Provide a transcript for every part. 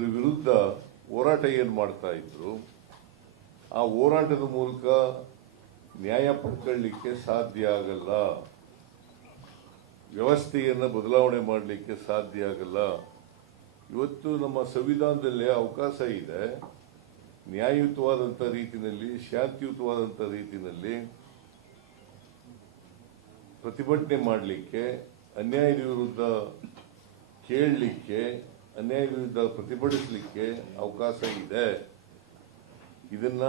ಇದ್ರ ವಿರುದ್ಧ ಹೋರಾಟ ಏನು ಮಾಡ್ತಾ ಇದ್ರು, ಆ ಹೋರಾಟದ ಮೂಲಕ ನ್ಯಾಯ ಪಡ್ಕೊಳ್ಳಿಕ್ಕೆ ಸಾಧ್ಯ ಆಗಲ್ಲ, ವ್ಯವಸ್ಥೆಯನ್ನು ಬದಲಾವಣೆ ಮಾಡಲಿಕ್ಕೆ ಸಾಧ್ಯ ಆಗಲ್ಲ. ಇವತ್ತು ನಮ್ಮ ಸಂವಿಧಾನದಲ್ಲಿ ಅವಕಾಶ ಇದೆ. ನ್ಯಾಯಯುತವಾದಂಥ ರೀತಿಯಲ್ಲಿ ಶಾಂತಿಯುತವಾದಂಥ ರೀತಿಯಲ್ಲಿ ಪ್ರತಿಭಟನೆ ಮಾಡಲಿಕ್ಕೆ, ಅನ್ಯಾಯದ ವಿರುದ್ಧ ಕೇಳಲಿಕ್ಕೆ ಅನ್ಯಾಯದ ವಿರುದ್ಧ ಪ್ರತಿಭಟಿಸಲಿಕ್ಕೆ ಅವಕಾಶ ಇದೆ. ಇದನ್ನ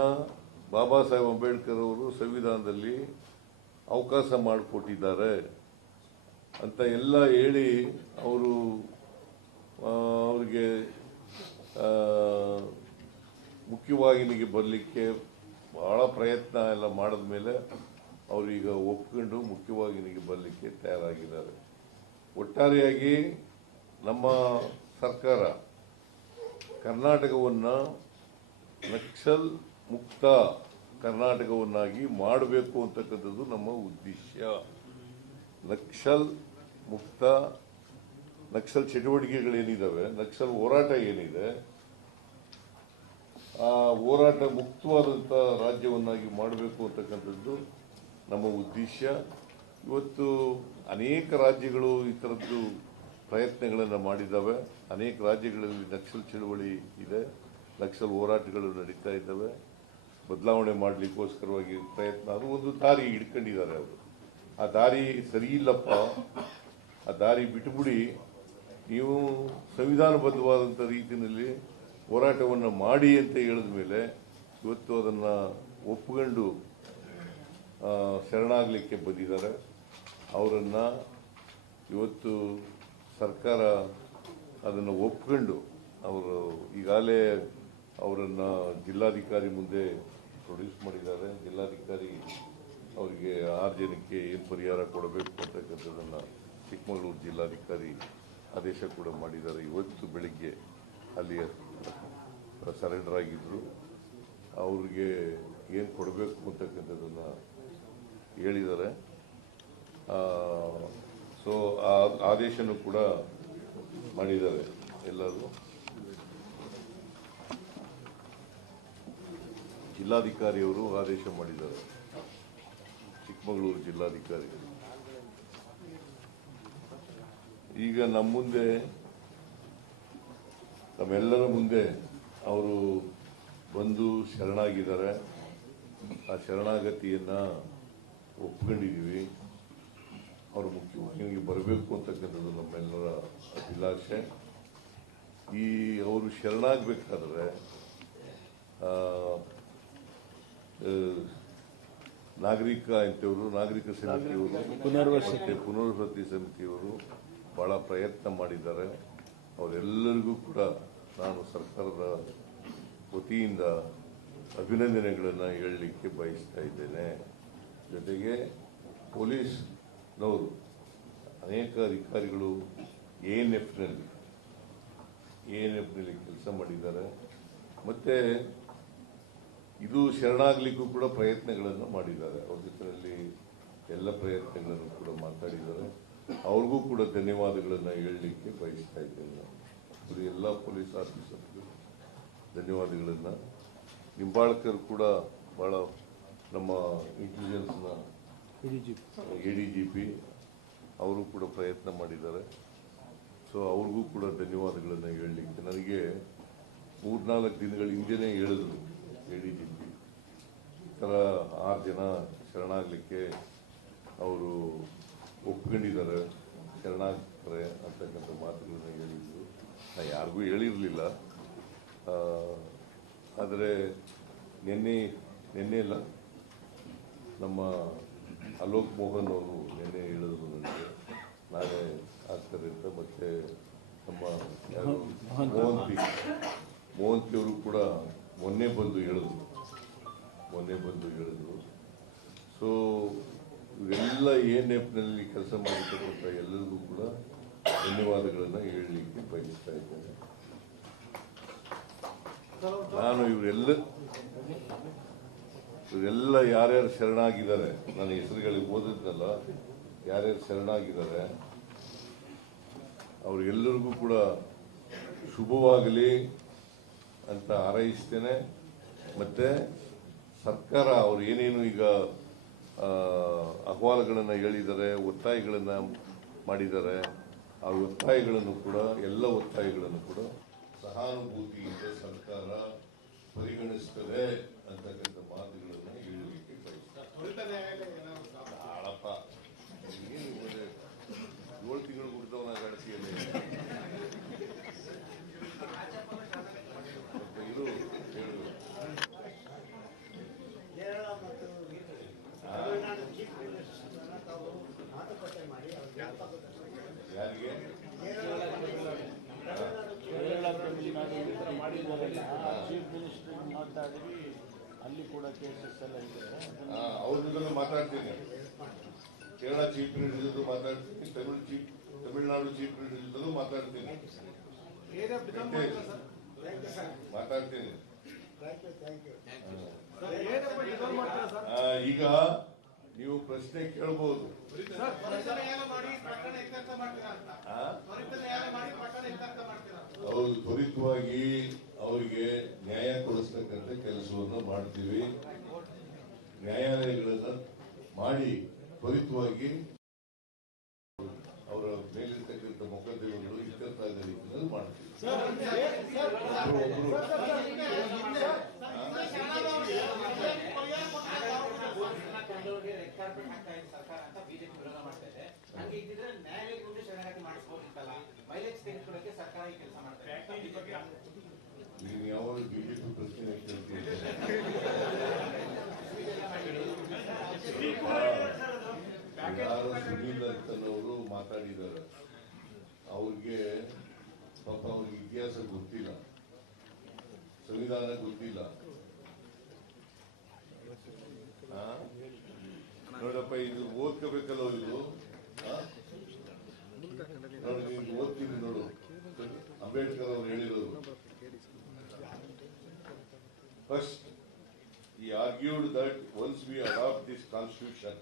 ಬಾಬಾ ಸಾಹೇಬ್ ಅಂಬೇಡ್ಕರ್ ಅವರು ಸಂವಿಧಾನದಲ್ಲಿ ಅವಕಾಶ ಮಾಡಿಕೊಟ್ಟಿದ್ದಾರೆ ಅಂತ ಎಲ್ಲ ಹೇಳಿ ಅವರು ಅವರಿಗೆ ಮುಖ್ಯವಾಹಿನಿಗೆ ಬರಲಿಕ್ಕೆ ಬಹಳ ಪ್ರಯತ್ನ ಎಲ್ಲ ಮಾಡಿದ ಮೇಲೆ ಅವರೀಗ ಒಪ್ಕೊಂಡು ಮುಖ್ಯವಾಹಿನಿಗೆ ಬರಲಿಕ್ಕೆ ತಯಾರಾಗಿದ್ದಾರೆ. ಒಟ್ಟಾರೆಯಾಗಿ ನಮ್ಮ ಸರ್ಕಾರ ಕರ್ನಾಟಕವನ್ನು ನಕ್ಸಲ್ ಮುಕ್ತ ಕರ್ನಾಟಕವನ್ನಾಗಿ ಮಾಡಬೇಕು ಅಂತಕ್ಕಂಥದ್ದು ನಮ್ಮ ಉದ್ದೇಶ. ನಕ್ಸಲ್ ಮುಕ್ತ, ನಕ್ಸಲ್ ಚಟುವಟಿಕೆಗಳೇನಿದ್ದಾವೆ ನಕ್ಸಲ್ ಹೋರಾಟ ಏನಿದೆ, ಆ ಹೋರಾಟ ಮುಕ್ತವಾದಂಥ ರಾಜ್ಯವನ್ನಾಗಿ ಮಾಡಬೇಕು ಅಂತಕ್ಕಂಥದ್ದು ನಮ್ಮ ಉದ್ದೇಶ. ಇವತ್ತು ಅನೇಕ ರಾಜ್ಯಗಳು ಈ ಥರದ್ದು ಪ್ರಯತ್ನಗಳನ್ನು ಮಾಡಿದ್ದಾವೆ. ಅನೇಕ ರಾಜ್ಯಗಳಲ್ಲಿ ನಕ್ಸಲ್ ಚಳುವಳಿ ಇದೆ. ನಕ್ಸಲ್ ಹೋರಾಟಗಳು ನಡೀತಾ ಇದ್ದಾವೆ. ಬದಲಾವಣೆ ಮಾಡಲಿಕ್ಕೋಸ್ಕರವಾಗಿ ಪ್ರಯತ್ನ. ಅದು ಒಂದು ದಾರಿ ಹಿಡ್ಕೊಂಡಿದ್ದಾರೆ ಅವರು. ಆ ದಾರಿ ಸರಿ ಇಲ್ಲಪ್ಪ. ಆ ದಾರಿ ಬಿಟ್ಟುಬಿಡಿ ನೀವು ಸಂವಿಧಾನಬದ್ಧವಾದಂಥ ರೀತಿಯಲ್ಲಿ ಹೋರಾಟವನ್ನು ಮಾಡಿ ಅಂತ ಹೇಳಿದ ಮೇಲೆ ಇವತ್ತು ಅದನ್ನು ಒಪ್ಪಿಕೊಂಡು ಶರಣಾಗಲಿಕ್ಕೆ ಬಂದಿದ್ದಾರೆ. ಅವರನ್ನು ಇವತ್ತು ಸರ್ಕಾರ ಅದನ್ನು ಒಪ್ಕೊಂಡು ಅವರು ಈಗಾಗಲೇ ಅವರನ್ನು ಜಿಲ್ಲಾಧಿಕಾರಿ ಮುಂದೆ ಪ್ರೊಡ್ಯೂಸ್ ಮಾಡಿದ್ದಾರೆ. ಜಿಲ್ಲಾಧಿಕಾರಿ ಅವರಿಗೆ ಆರು ಜನಕ್ಕೆ ಏನು ಪರಿಹಾರ ಕೊಡಬೇಕು ಅಂತಕ್ಕಂಥದ್ದನ್ನು ಚಿಕ್ಕಮಗಳೂರು ಜಿಲ್ಲಾಧಿಕಾರಿ ಆದೇಶ ಕೂಡ ಮಾಡಿದ್ದಾರೆ. ಇವತ್ತು ಬೆಳಿಗ್ಗೆ ಅಲ್ಲಿ ಸರೆಂಡರ್ ಆಗಿದ್ದರು ಅವ್ರಿಗೆ ಏನು ಕೊಡಬೇಕು ಅಂತಕ್ಕಂಥದ್ದನ್ನು ಹೇಳಿದ್ದಾರೆ. ಸೊ ಆ ಆದೇಶನೂ ಕೂಡ ಮಾಡಿದ್ದಾರೆ ಎಲ್ಲರೂ. ಜಿಲ್ಲಾಧಿಕಾರಿಯವರು ಆದೇಶ ಮಾಡಿದ್ದಾರೆ. ಚಿಕ್ಕಮಗಳೂರು ಜಿಲ್ಲಾಧಿಕಾರಿ ಈಗ ನಮ್ಮ ಮುಂದೆ, ತಮ್ಮೆಲ್ಲರ ಮುಂದೆ ಅವರು ಬಂದು ಶರಣಾಗಿದ್ದಾರೆ. ಆ ಶರಣಾಗತಿಯನ್ನ ಒಪ್ಕೊಂಡಿದ್ದೀವಿ. ಅವರು ಮುಖ್ಯವಾಹಿನಿಗೆ ಬರಬೇಕು ಅಂತಕ್ಕಂಥದ್ದು ನಮ್ಮೆಲ್ಲರ ಅಭಿಲಾಷೆ. ಈ ಅವರು ಶರಣಾಗಬೇಕಾದ್ರೆ ನಾಗರಿಕ ಅಂತವರು ನಾಗರಿಕ ಸಮಿತಿಯವರು ಪುನರ್ವಸತಿ ಪುನರ್ವಸತಿ ಸಮಿತಿಯವರು ಬಹಳ ಪ್ರಯತ್ನ ಮಾಡಿದ್ದಾರೆ. ಅವರೆಲ್ಲರಿಗೂ ಕೂಡ ನಾನು ಸರ್ಕಾರದ ವತಿಯಿಂದ ಅಭಿನಂದನೆಗಳನ್ನು ಹೇಳಲಿಕ್ಕೆ ಬಯಸ್ತಾ ಇದ್ದೇನೆ. ಜೊತೆಗೆ ಪೊಲೀಸ್ನವರು ಅನೇಕ ಅಧಿಕಾರಿಗಳು ಎ ಎನ್ ಎಫ್ನಲ್ಲಿ ಎ ಎನ್ ಎಫ್ನಲ್ಲಿ ಕೆಲಸ ಮಾಡಿದ್ದಾರೆ. ಮತ್ತು ಇದು ಶರಣಾಗಲಿಕ್ಕೂ ಕೂಡ ಪ್ರಯತ್ನಗಳನ್ನು ಮಾಡಿದ್ದಾರೆ. ಅವ್ರ ಜೊತೆಯಲ್ಲಿ ಎಲ್ಲ ಪ್ರಯತ್ನಗಳನ್ನು ಕೂಡ ಮಾತಾಡಿದ್ದಾರೆ. ಅವ್ರಿಗೂ ಕೂಡ ಧನ್ಯವಾದಗಳನ್ನು ಹೇಳಲಿಕ್ಕೆ ಬಯಸ್ತಾ ಇದ್ದೇನೆ. ನಾನು. ಇದು ಎಲ್ಲ ಪೊಲೀಸ್ ಆಫೀಸರ್ಗೂ ಧನ್ಯವಾದಗಳನ್ನು. ನಿಂಬಾಳ್ಕರ್ ಕೂಡ ಭಾಳ ನಮ್ಮ ಇಂಟೆಲಿಜೆನ್ಸ್ನ ಎ ಡಿ ಜಿ ಪಿ ಅವರು ಕೂಡ ಪ್ರಯತ್ನ ಮಾಡಿದ್ದಾರೆ. ಸೊ ಅವ್ರಿಗೂ ಕೂಡ ಧನ್ಯವಾದಗಳನ್ನು ಹೇಳಲಿಕ್ಕೆ. ನನಗೆ ಮೂರ್ನಾಲ್ಕು ದಿನಗಳ ಹಿಂದೆನೇ ಹೇಳಿದ್ರು ಎ ಡಿ ಜಿ ಪಿ ಥರ ಆರು ಜನ ಶರಣಾಗಲಿಕ್ಕೆ ಅವರು ಒಪ್ಕೊಂಡಿದ್ದಾರೆ. ಶರಣಾಗ್ತಾರೆ ಅಂತಕ್ಕಂಥ ಮಾತುಗಳನ್ನು ಹೇಳಿದ್ರು. ನಾ ಯಾರಿಗೂ ಹೇಳಿರಲಿಲ್ಲ. ಆದರೆ ನಿನ್ನೆ ನಿನ್ನೆ ಇಲ್ಲ ನಮ್ಮ ಅಲೋಕ್ ಮೋಹನ್ ಅವರು ನೆನೆ ಹೇಳಿದ್ರು ನನಗೆ. ನಾಳೆ ಆಗ್ತಾರೆ ಅಂತ ಮತ್ತೆ ನಮ್ಮ ಮೋಹಂತಿ ಮೋಹಂತಿ ಅವರು ಕೂಡ ಮೊನ್ನೆ ಬಂದು ಹೇಳಿದ್ರು. ಮೊನ್ನೆ ಬಂದು ಹೇಳಿದ್ರು. ಸೊ ಇವೆಲ್ಲ ಎ ನೆಪ್ನಲ್ಲಿ ಕೆಲಸ ಮಾಡಿರ್ತಕ್ಕಂಥ ಎಲ್ಲರಿಗೂ ಕೂಡ ಧನ್ಯವಾದಗಳನ್ನು ಹೇಳಲಿಕ್ಕೆ ಬಯಸ್ತಾ ಇದ್ದೇನೆ. ನಾನು ಇವರೆಲ್ಲ ಇವರೆಲ್ಲ ಯಾರ್ಯಾರು ಶರಣಾಗಿದ್ದಾರೆ, ನನ್ನ ಹೆಸರುಗಳಿಗೆ ಓದಿದ್ನಲ್ಲ ಯಾರ್ಯಾರು ಶರಣಾಗಿದ್ದಾರೆ ಅವರೆಲ್ಲರಿಗೂ ಕೂಡ ಶುಭವಾಗಲಿ ಅಂತ ಹಾರೈಸ್ತೇನೆ. ಮತ್ತು ಸರ್ಕಾರ ಅವ್ರು ಏನೇನು ಈಗ ಅಹವಾಲುಗಳನ್ನು ಹೇಳಿದ್ದಾರೆ, ಒತ್ತಾಯಗಳನ್ನು ಮಾಡಿದ್ದಾರೆ, ಆ ಒತ್ತಾಯಗಳನ್ನು ಕೂಡ, ಎಲ್ಲ ಒತ್ತಾಯಗಳನ್ನು ಕೂಡ ಸಹಾನುಭೂತಿಯಿಂದ ಸರ್ಕಾರ ಪರಿಗಣಿಸ್ತದೆ ಅಂತಕ್ಕಂಥ ಮಾತುಗಳನ್ನು ಹೇಳಲಿಕ್ಕೆ ಬಯಸ್ತಾರೆ ಬಾಳಪ್ಪ ಏನು ಒಳ್ಳೆ ಏಳು ತಿಂಗಳು ಬಿಡ್ತವನ ಗಡಸಿಯಲ್ಲಿ ಸ್ವಲ್ಪ ಇರು ಹೇಳು ಕೇರಳ ಮತ್ತು ತಮಿಳುನಾಡು ಚೀಫ್ ಮಿನಿಸ್ಟರ್ನ ತಾವು ಮಾತುಕತೆ ಮಾಡಿ ಅವ್ರ ಜ್ಞಾಪಕ ಯಾರಿಗೆ ಕೇರಳ ತಮಿಳುನಾಡು ಈ ಥರ ಮಾಡಿದಾರಲ್ಲ ಚೀಫ್ ಮಿನಿಸ್ಟರ್ ಮಾತಾಡಿ ಅಲ್ಲಿ ಕೂಡ ಕೇಸಸ್ ಎಲ್ಲ ಇದೆ ಅವ್ರ ಜೊತೆ ಮಾತಾಡ್ತೀನಿ ಕೇರಳ ಚೀಫ್ ಮಿನಿಸ್ಟರ್ ಜೊತೆ ಮಾತಾಡ್ತೀನಿ. Tamil chief Tamil Nadu chief minister ಜೊತೆ ಮಾತಾಡ್ತೀನಿ ಮಾತಾಡ್ತೀನಿ ಥ್ಯಾಂಕ್ ಯು ಥ್ಯಾಂಕ್ ಯು ಆ, ಈಗ ನೀವು ಪ್ರಶ್ನೆ ಕೇಳಬಹುದು? ಹೌದು ತ್ವರಿತವಾಗಿ ಅವರಿಗೆ ನ್ಯಾಯ ಕೊಡಿಸ್ತಕ್ಕಂಥ ಕೆಲಸವನ್ನು ಮಾಡ್ತೀವಿ ನ್ಯಾಯಾಲಯಗಳನ್ನ ಮಾಡಿ ತ್ವರಿತವಾಗಿ ಅವರ ಮೇಲಿರ್ತಕ್ಕಂಥ ಮೊಕದ್ದಮೆಗಳು ಇತ್ಯರ್ಥ ರೀತಿಯಲ್ಲಿ ಮಾಡ್ತೀವಿ ಅಂತ ಮೈಲೇಜ್ ನೀನು ಯಾವಾಗ ಬಿಜೆಪಿ ಪ್ರಶ್ನೆ ಯಾರು ಸುನೀಲ್ ಅಂತನವರು ಮಾತಾಡಿದ್ದಾರೆ ಅವ್ರಿಗೆ ಪಾಪ ಅವ್ರಿಗೆ ಇತಿಹಾಸ ಗೊತ್ತಿಲ್ಲ ಸಂವಿಧಾನ ಗೊತ್ತಿಲ್ಲ ನೋಡಪ್ಪ ಇದು ಓದ್ಕೋಬೇಕಲ್ಲ ಇದು ಆ? ನೋಡಿ ನೀನು ಓದ್ತೀನಿ ನೋಡು ಅಂಬೇಡ್ಕರ್ ಅವರು ಹೇಳಿರೋದು First, he argued that once we adopt this constitution,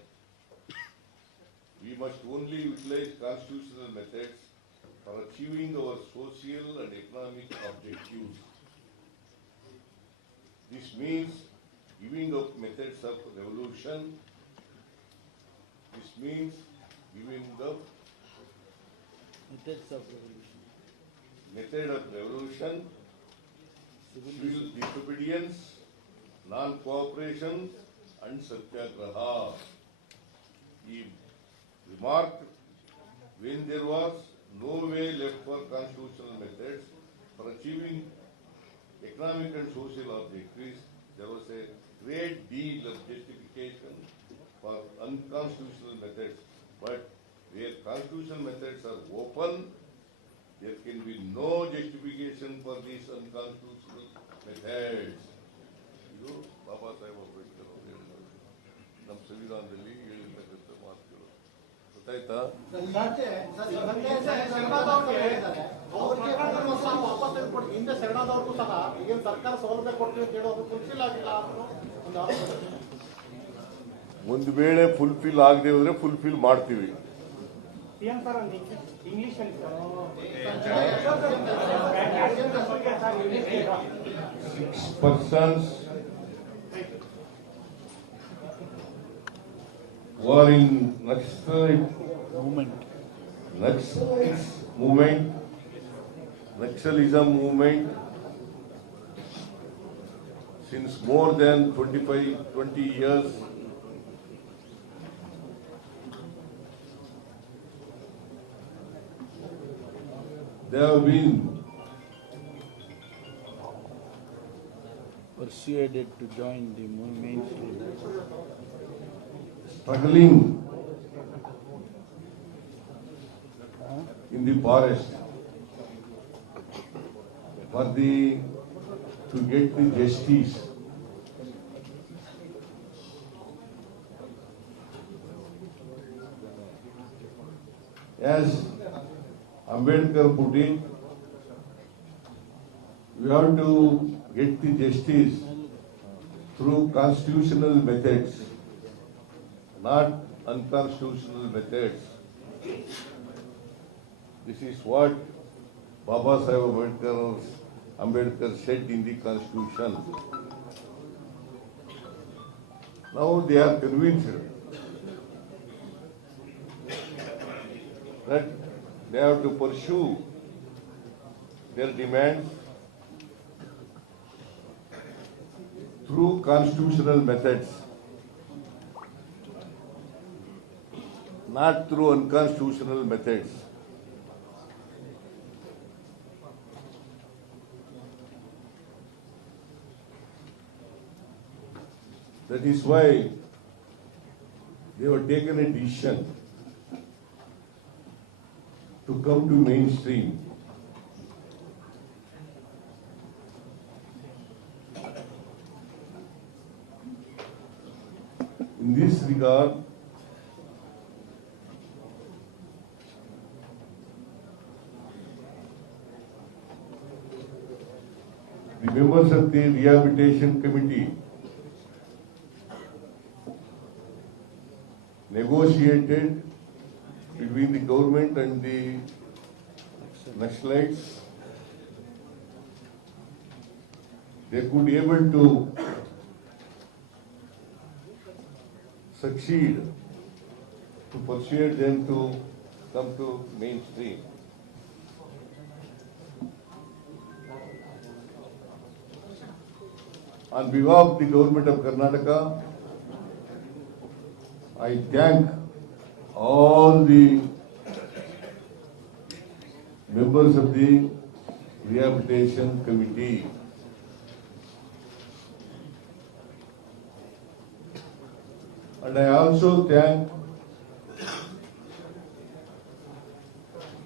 we must only utilize constitutional methods for achieving our social and economic objectives. This means giving up methods of revolution. this means giving up methods of revolution. method of revolution, civil disobedience, non-cooperation and satyagraha. He remarked when there was no way left for constitutional methods for achieving economic and social objectives, there was a great deal of justification for unconstitutional methods. But where constitutional methods are open, there can be no justification for these unconstitutional methods. ಇದು ಬಾಬಾ ಸಾಹೇಬ್ ಅಂಬೇಡ್ಕರ್ ಅವರು ಹೇಳಿದ್ದಾರೆ ನಮ್ಮ ಸಂವಿಧಾನದಲ್ಲಿ ಹೇಳಿರ್ತಕ್ಕಂಥ ಮಾತುಗಳು ಗೊತ್ತಾಯ್ತಾ ಹಿಂದೆ ಶರಣಾದವ್ರಿಗೂ ಸಹ ಈಗೇನು ಸರ್ಕಾರ ಸೌಲಭ್ಯ ಕೊಡ್ತೀವಿ ಅಂತ ಹೇಳೋದು ಫುಲ್ಫಿಲ್ ಆಗಿಲ್ಲ ಅನ್ನೋ ಒಂದು ವೇಳೆ ಫುಲ್ಫಿಲ್ ಆಗದೇ ಹೋದರೆ ಫುಲ್ಫಿಲ್ ಮಾಡ್ತೀವಿ. Persons war in Naxal movement Nax movement Naxalism movement since more than twenty five twenty years They have been Persuaded to join the movement. struggling in the forest for the, to get the justice. As Ambedkar put it, we have to get the justice through constitutional methods not unconstitutional methods. This is what Baba Sahib Ambedkar Ambedkar said in the constitution. Now they are convinced that they have to pursue their demands through constitutional methods, not through unconstitutional methods. That is why they were taken a decision to come to mainstream. In this regard, the members of the rehabilitation committee negotiated between the government and the Naxalites. They could be able to succeed to persuade them to come to mainstream. On behalf of the government of Karnataka, I thank all the members of the rehabilitation committee. And I also thank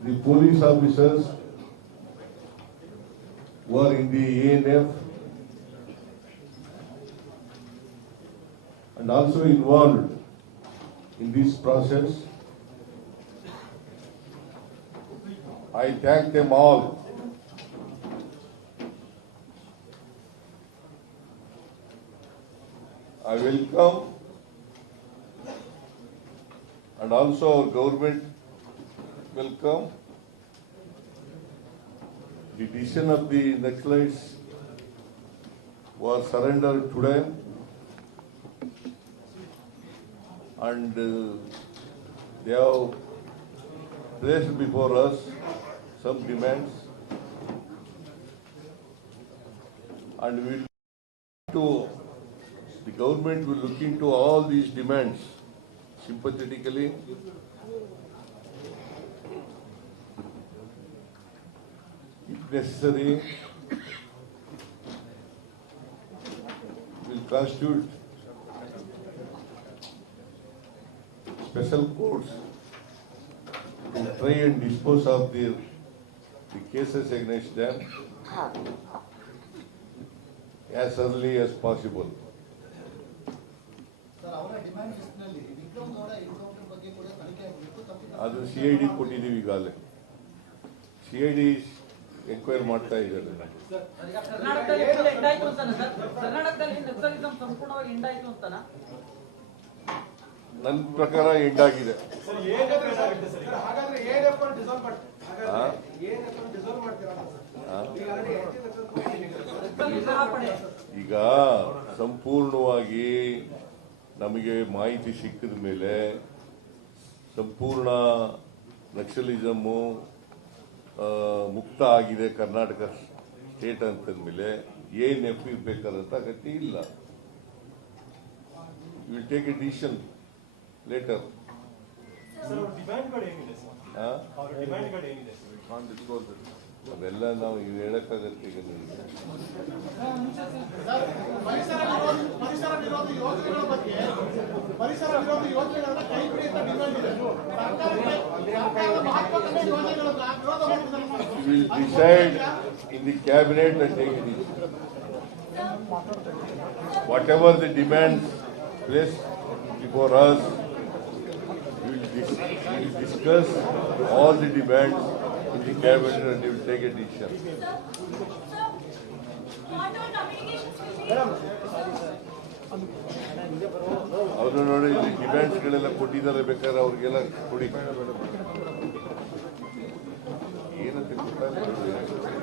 the police officers who are in the ANF and also involved in this process. I thank them all. I welcome and also our government welcome the decision of the Naxalites was surrendered today and uh, they have placed before us some demands. And we will to the government will look into all these demands sympathetically. If necessary will constitute special courts to try and dispose of the, the cases against them as early as possible. ಅದು C I D ಕೊಟ್ಟಿದ್ದೀವಿ ಈಗಾಗಲೇ. C I D enquiry ಮಾಡ್ತಾ ಇದ್ದಾರೆ. ಕರ್ನಾಟಕದಲ್ಲಿ ನನ್ನ ಪ್ರಕಾರ end ಆಗಿದೆ ಹಾಗಾದ್ರೆ ಎಎನ್ಎಫ್ ಡಿಸಾಲ್ವ್ ಮಾಡ್ತಾರೆ ಆ? ಎಎನ್ಎಫ್ ಡಿಸಾಲ್ವ್ ಮಾಡ್ತೀರಾ ಆ? ಈಗ ಸಂಪೂರ್ಣವಾಗಿ ನಮಗೆ ಮಾಹಿತಿ ಸಿಕ್ಕಿದ ಮೇಲೆ ಸಂಪೂರ್ಣ ನಕ್ಸಲಿಸಮ್ಮು ಮುಕ್ತ ಆಗಿದೆ ಕರ್ನಾಟಕ ಸ್ಟೇಟ್ ಅಂತಂದ್ಮೇಲೆ ಏನ್ ಎಫ್ ಇರ್ಬೇಕಾದಂತ ಅಗತ್ಯ ಇಲ್ಲ. Will take a decision later sir ಅವ್ರ ಡಿಮ್ಯಾಂಡ್ಗಳು ಏನಿದೆ ಸರ್ ಅವ್ರ ಡಿಮ್ಯಾಂಡ್ಗಳು ಏನಿದೆ ಅವೆಲ್ಲ ನಾವು ಇವ್ ಹೇಳಕ್ಕಾಗತ್ತೆ ಈಗ ನಿಮ್ಗೆ ಪರಿಸರ ವಿರೋಧಿ ಪರಿಸರ ವಿರೋಧಿ ಯೋಜನೆಗಳ ಬಗ್ಗೆ ಪರಿಸರ ವಿರೋಧಿ ಯೋಜನೆಗಳನ್ನ ಕೈ ಬಿಡಿ ಅಂತ ಡಿಮ್ಯಾಂಡ್ ಇದೆ ಸರ್ಕಾರಕ್ಕೆ ಸರ್ಕಾರದ ಮಹತ್ವಾಕಾಂಕ್ಷಿ ಯೋಜನೆಗಳನ್ನ ವಿರೋಧ ಮಾಡಿದ್ದಾರೆ We will decide in the cabinet and take it. Whatever the demands placed before us, we will dis- we will discuss all the demands in the cabinet and they will take a decision. ಅವರು ನೋಡಿ ಇಲ್ಲಿ ಡಿಮ್ಯಾಂಡ್ಸ್ಗಳೆಲ್ಲ ಕೊಟ್ಟಿದ್ದಾರೆ ಬೇಕಾದ್ರೆ ಅವ್ರಿಗೆಲ್ಲ ಕೊಡಿ ಏನಂತ ಗೊತ್ತಾಗ್ತದೆ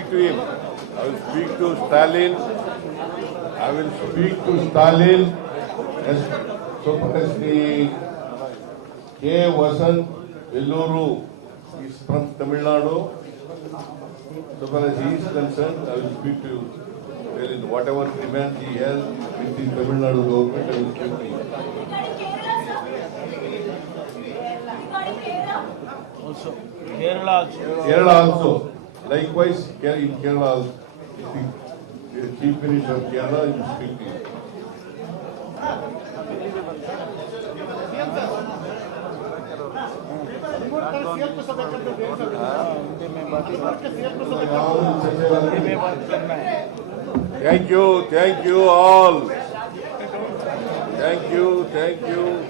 speak to him. I will speak to Stalin. I will speak to Stalin as so far as the K. Vasan Velluru is from Tamil Nadu. So far as he is concerned, I will speak to you. well, in whatever demands he has with the Tamil Nadu government, I will speak to him. Also, Kerala also. Kerala also, Likewise, in Kerala, if you Chief Minister of Kerala, is speaking. Thank you, thank you all. Thank you, thank you.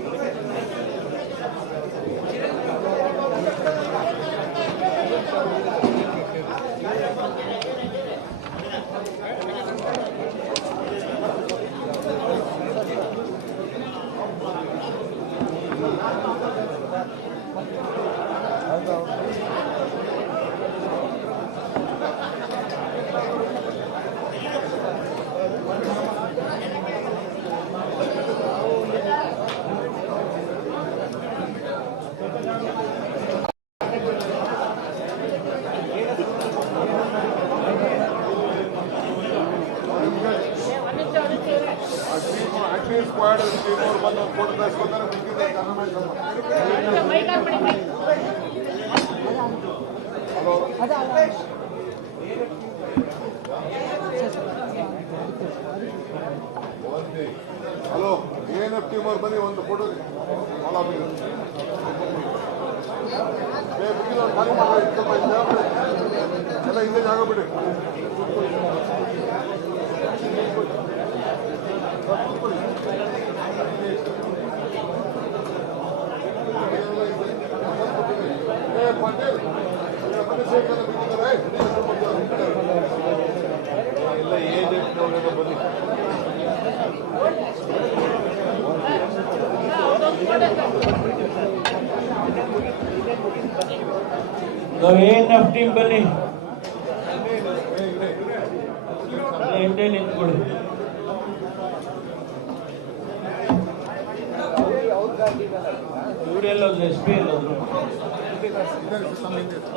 Hello N F team ಅವ್ರು ಬನ್ನಿ ಒಂದು photo ಎಲ್ಲ ಇಲ್ಲಿ ಜಾಗ ಬಿಡಿ. ಎಲ್ಲ ಹಿಂದೆ ಜಾಗ ಬಿಡಿ ಏ ಪಾಟೀಲ್ ಏ, ಚಂದ್ರಶೇಖರ್ ಬಿಟ್ಟಿದ್ದಾರೆ. ಎಲ್ಲ ಏಜ್ ಹೋಗೋದ ಬನ್ನಿ ನಾವು ಏನ್ ಎಫ್ ಟೀಮ್ ಬನ್ನಿ. ಎಂಡೇ ಹಿಂದೆ ನಿಂತ್ಕೊಳ್ಳಿ ಇವರೆಲ್ಲ ಎಸ್ ಪಿ ಎಲ್ಲೋದ್ರು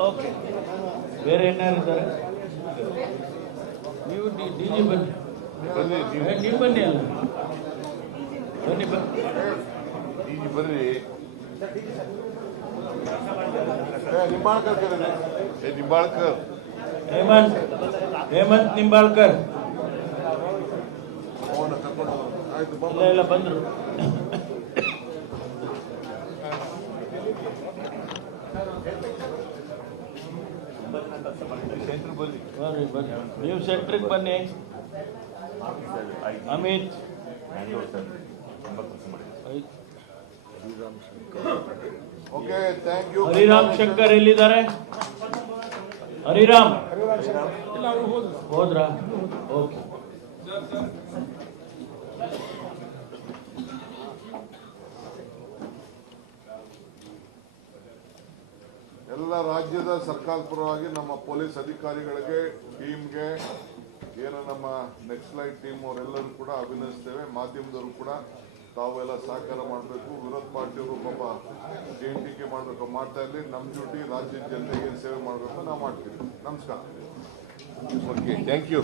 ಓಕೆ ಬೇರೆ ಏನಾರಿದ್ದಾರೆ ನೀವು ಡಿ ಡಿ ಜಿ ಬನ್ನಿ. ಬನ್ನಿ ನೀವು ಬನ್ನಿ ಅಲ್ಲ. ಬನ್ನಿ ಬನ್ನಿ. ಈಗ ನಿಂಬಾಳ್ಕರ್ ನಿಂಬಾಳ್ಕರ್. ಹೇಮಂತ್. ಹೇಮಂತ್ ನಿಂಬಾಳ್ಕರ್. ಇಲ್ಲ ಇಲ್ಲ ಬಂದರು. ಬನ್ನಿ ಬನ್ನಿ. ನೀವು ಸೆಂಟ್ರಿಗೆ ಬನ್ನಿ. ಅಮಿತ್. ಆಯ್ತು. Okay thank you Hariram Shankar ಎಲ್ಲಿದ್ದಾರೆ? ಹರಿರಾಮ್. ಹೋದ್ರಾ? ಓಕೆ. ಎಲ್ಲ ರಾಜ್ಯದ ಸರ್ಕಾರ ಪರವಾಗಿ ನಮ್ಮ ಪೊಲೀಸ್ ಅಧಿಕಾರಿಗಳಿಗೆ, ಟೀಮ್ಗೆ, ಏನು ನಮ್ಮ ನೆಕ್ಸ್ಟ್ ಲೈಟ್ ಟೀಮ್ ಅವರೆಲ್ಲರೂ ಕೂಡ ಅಭಿನಯಿಸ್ತೇವೆ ಮಾಧ್ಯಮದವರು ಕೂಡ ತಾವೆಲ್ಲ ಸಹಕಾರ ಮಾಡಬೇಕು. ವಿರೋಧ ಪಾರ್ಟಿಯವರು ಪಾಪ ಟೀಕೆ ಮಾಡಬೇಕು, ಮಾಡ್ತಾ ಇರಲಿ. ನಮ್ಮ ಜೊತೆ ರಾಜ್ಯದ ಜನತೆಗೆ ಸೇವೆ ಮಾಡಬೇಕು ನಾವು ಮಾಡ್ತೀವಿ. ನಮಸ್ಕಾರ. Okay thank you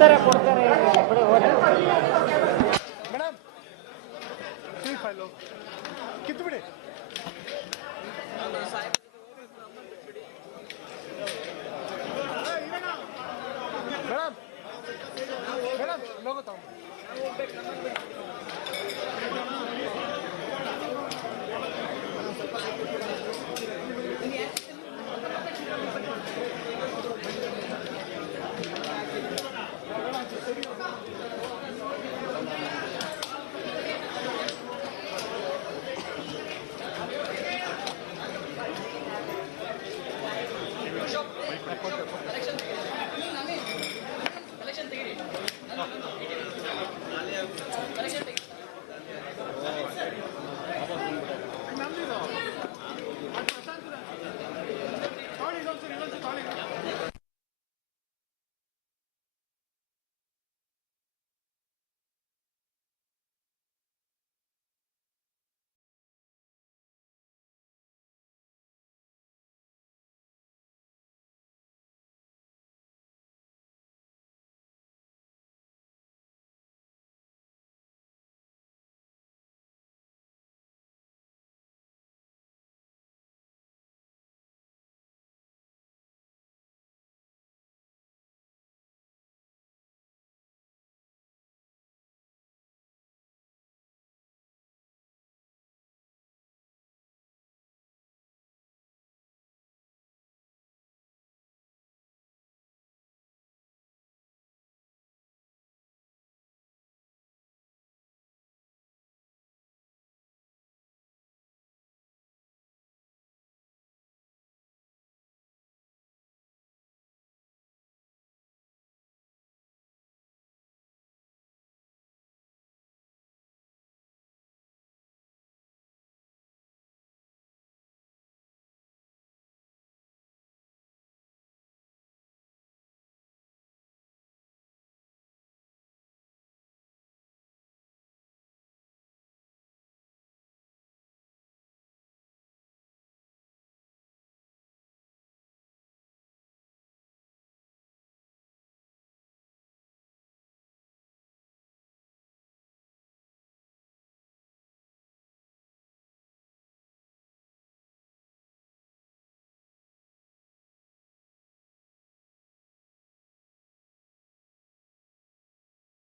estar aportando.